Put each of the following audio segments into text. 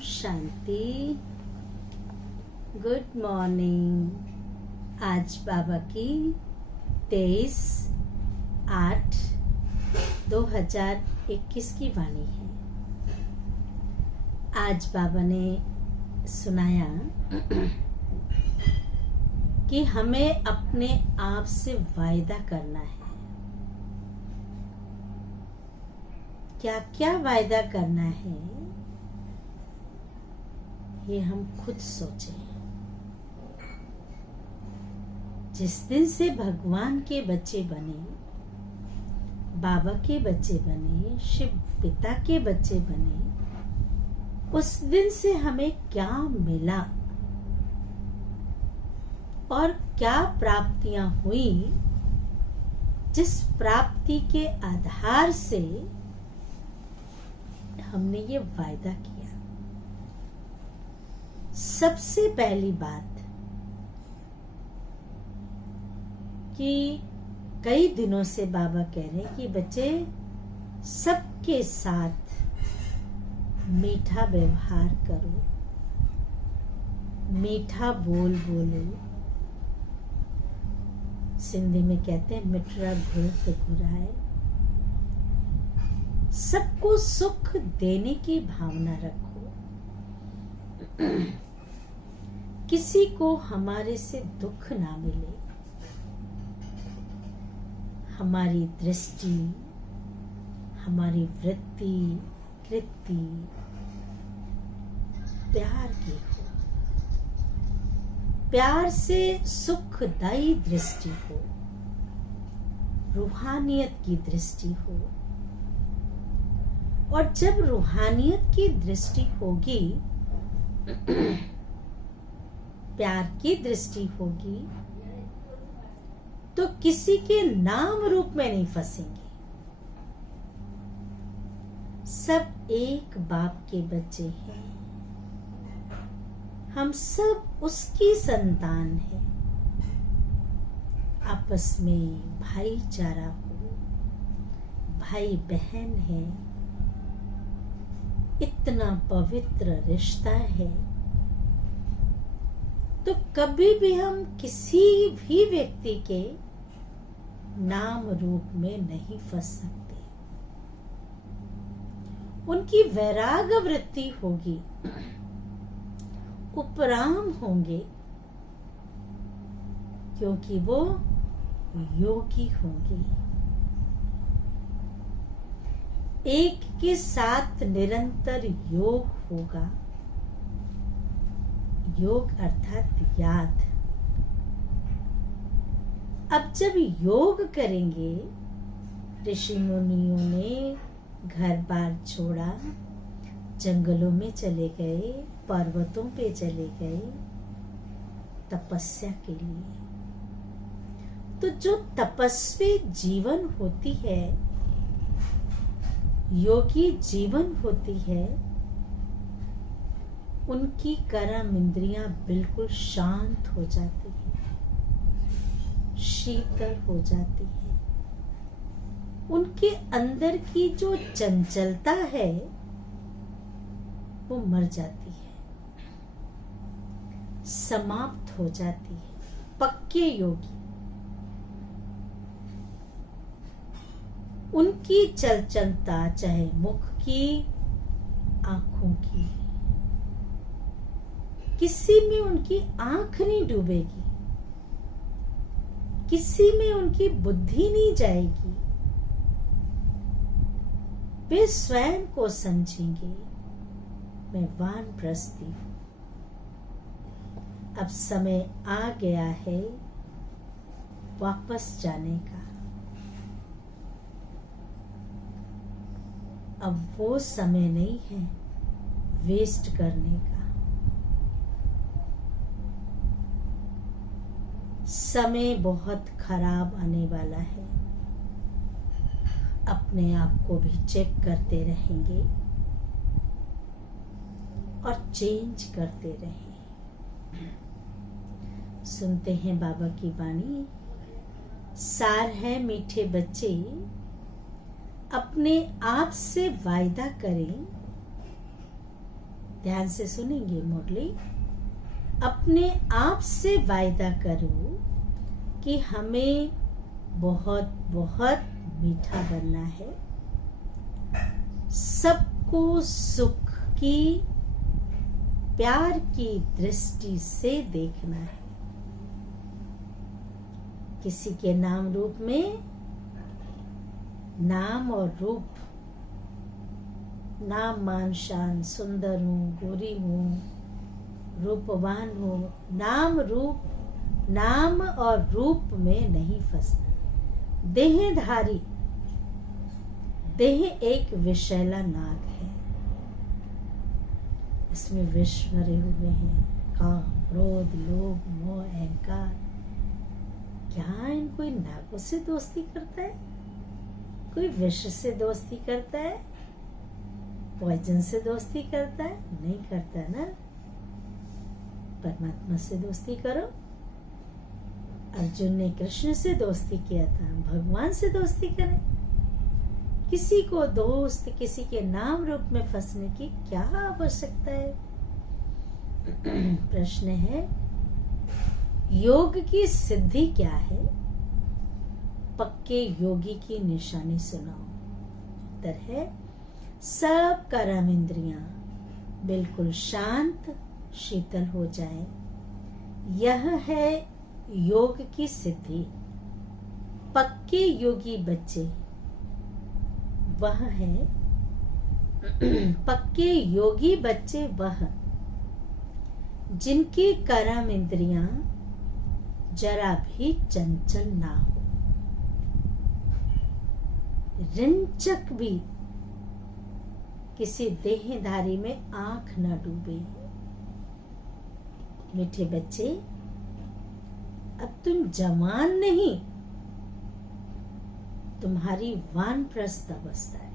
शांति। Good morning. आज बाबा की 23/8/2021 की वाणी है। आज बाबा ने सुनाया कि हमें अपने आप से वायदा करना है। क्या क्या वायदा करना है ये हम खुद सोचें। जिस दिन से भगवान के बच्चे बने, बाबा के बच्चे बने, शिव पिता के बच्चे बने, उस दिन से हमें क्या मिला और क्या प्राप्तियां हुई, जिस प्राप्ति के आधार से हमने ये वायदा किया। सबसे पहली बात कि कई दिनों से बाबा कह रहे हैं कि बच्चे सबके साथ मीठा व्यवहार करो, मीठा बोल बोलो। सिंधी में कहते हैं मिठड़ा घुर घुराए। सबको सुख देने की भावना रखो। किसी को हमारे से दुख ना मिले। हमारी दृष्टि, हमारी वृत्ति, कृति प्यार की हो। प्यार से सुखदायी दृष्टि हो, रूहानियत की दृष्टि हो। और जब रूहानियत की दृष्टि होगी, प्यार की दृष्टि होगी, तो किसी के नाम रूप में नहीं फंसेंगे। सब एक बाप के बच्चे हैं। हम सब उसकी संतान हैं। आपस में भाईचारा हो, भाई बहन है, इतना पवित्र रिश्ता है। तो कभी भी हम किसी भी व्यक्ति के नाम रूप में नहीं फंस सकते। उनकी वैराग वृत्ति होगी, उपराम होंगे, क्योंकि वो योगी होंगे। एक के साथ निरंतर योग होगा। योग अर्थात याद। अब जब योग करेंगे, ऋषि मुनियों ने घर बार छोड़ा, जंगलों में चले गए, पर्वतों पे चले गए तपस्या के लिए। तो जो तपस्वी जीवन होती है, योगी जीवन होती है, उनकी कर्म इंद्रियां बिल्कुल शांत हो जाती है, शीतल हो जाती है। उनके अंदर की जो चंचलता है वो मर जाती है, समाप्त हो जाती है। पक्के योगी, उनकी चंचलता चाहे मुख की, आंखों की, किसी में उनकी आंख नहीं डूबेगी, किसी में उनकी बुद्धि नहीं जाएगी। वे स्वयं को समझेंगे, मैं वानप्रस्थी हूं। अब समय आ गया है वापस जाने का। अब वो समय नहीं है वेस्ट करने का। समय बहुत खराब आने वाला है। अपने आप को भी चेक करते रहेंगे और चेंज करते रहें। सुनते हैं बाबा की वाणी। सार है मीठे बच्चे, अपने आप से वायदा करें ध्यान से सुनेंगे मुरली। अपने आप से वायदा करो कि हमें बहुत बहुत मीठा बनना है, सबको सुख की प्यार की दृष्टि से देखना है। किसी के नाम रूप में, नाम और रूप, नाम मान शान, सुंदर हूँ, गोरी हूँ, रूपवान हूँ, नाम और रूप में नहीं फंसना। देहधारी, देह एक विषैला नाग है, इसमें विष भरे हुए हैं, काम, क्रोध, लोभ, मोह, अहंकार। क्या इन कोई नागों से दोस्ती करता है? कोई विष से दोस्ती करता है? पॉइजन से दोस्ती करता है? नहीं करता ना। परमात्मा से दोस्ती करो। अर्जुन ने कृष्ण से दोस्ती किया था, भगवान से दोस्ती करें। किसी को दोस्त, किसी के नाम रूप में फंसने की क्या आवश्यकता है? प्रश्न है, योग की सिद्धि क्या है? पक्के योगी की निशानी सुनाओ। उत्तर है, सब कर्म इंद्रियां बिल्कुल शांत शीतल हो जाए। यह है योग की सिद्धि। पक्के योगी बच्चे वह है, पक्के योगी बच्चे वह जिनकी कर्म इंद्रियां जरा भी चंचल ना हो, रिंचक भी किसी देहधारी में आंख न डूबे। मीठे बच्चे, अब तुम जवान नहीं, तुम्हारी वानप्रस्थ अवस्था है।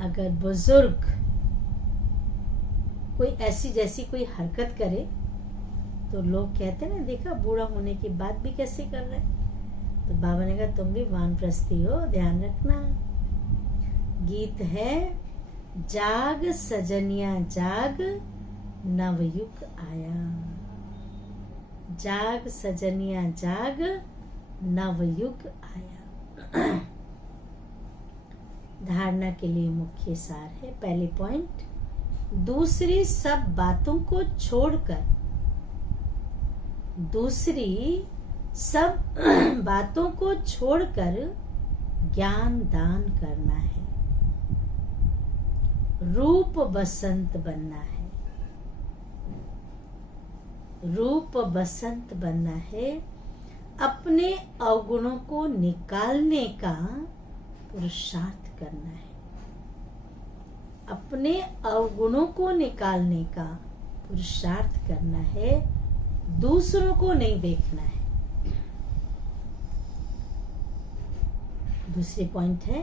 अगर बुजुर्ग कोई ऐसी जैसी कोई हरकत करे तो लोग कहते हैं ना, देखा बूढ़ा होने के बाद भी कैसे कर रहे हैं। तो बाबा ने कहा तुम भी वानप्रस्थी हो, ध्यान रखना। गीत है, जाग सजनिया जाग नवयुग आया। जाग सजनिया जाग नवयुग आया। धारणा के लिए मुख्य सार है। पहले पॉइंट, दूसरी सब बातों को छोड़कर, दूसरी सब बातों को छोड़कर ज्ञान दान करना है। रूप बसंत बनना है, रूप बसंत बनना है। अपने अवगुणों को निकालने का पुरुषार्थ करना है। अपने अवगुणों को निकालने का पुरुषार्थ करना है, दूसरों को नहीं देखना है। दूसरी पॉइंट है,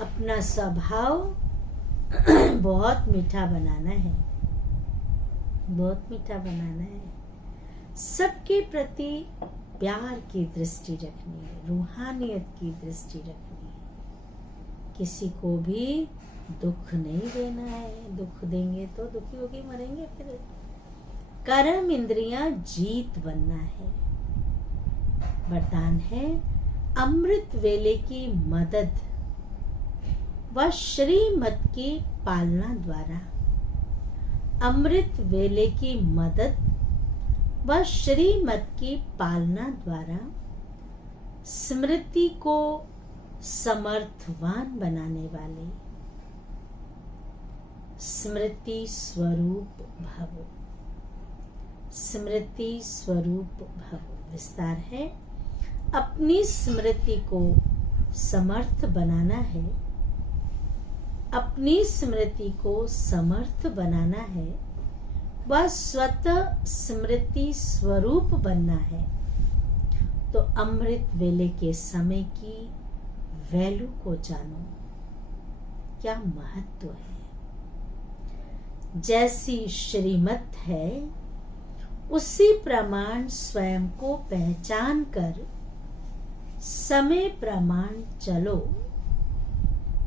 अपना स्वभाव बहुत मीठा बनाना है, बहुत मीठा बनाना है। सबके प्रति प्यार की दृष्टि रखनी है, रूहानियत की दृष्टि रखनी है। किसी को भी दुख नहीं देना है, दुख देंगे तो दुखी होके मरेंगे फिर। कर्म इंद्रियां जीत बनना है। वरदान है, अमृत वेले की मदद व श्रीमत की पालना द्वारा, अमृत वेले की मदद व श्रीमत की पालना द्वारा स्मृति को समर्थवान बनाने वाले स्मृति स्वरूप भव, स्मृति स्वरूप भव। विस्तार है, अपनी स्मृति को समर्थ बनाना है, अपनी स्मृति को समर्थ बनाना है, वह स्वतः स्मृति स्वरूप बनना है। तो अमृत वेले के समय की वैल्यू को जानो, क्या महत्व है। जैसी श्रीमत है उसी प्रमाण स्वयं को पहचान कर समय प्रमाण चलो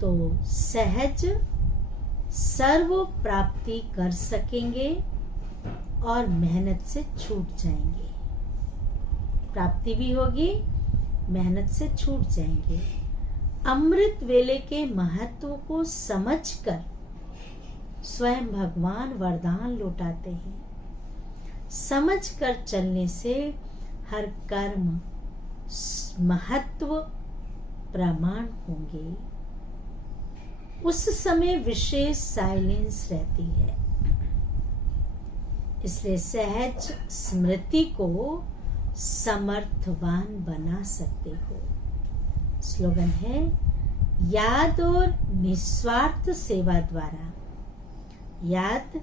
तो सहज सर्व प्राप्ति कर सकेंगे और मेहनत से छूट जाएंगे। प्राप्ति भी होगी, मेहनत से छूट जाएंगे। अमृत वेले के महत्व को समझकर स्वयं भगवान वरदान लौटाते हैं। समझकर चलने से हर कर्म महत्व प्रमाण होंगे। उस समय विशेष साइलेंस रहती है, इसलिए सहज स्मृति को समर्थवान बना सकते हो। स्लोगन है, याद और निस्वार्थ सेवा द्वारा, याद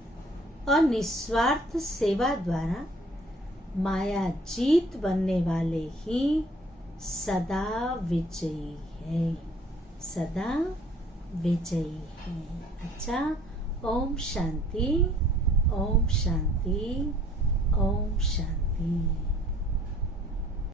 और निस्वार्थ सेवा द्वारा माया जीत बनने वाले ही सदा विजयी है, सदा विजयी है। अच्छा, ओम शांति, ओम शांति, ओम शांति।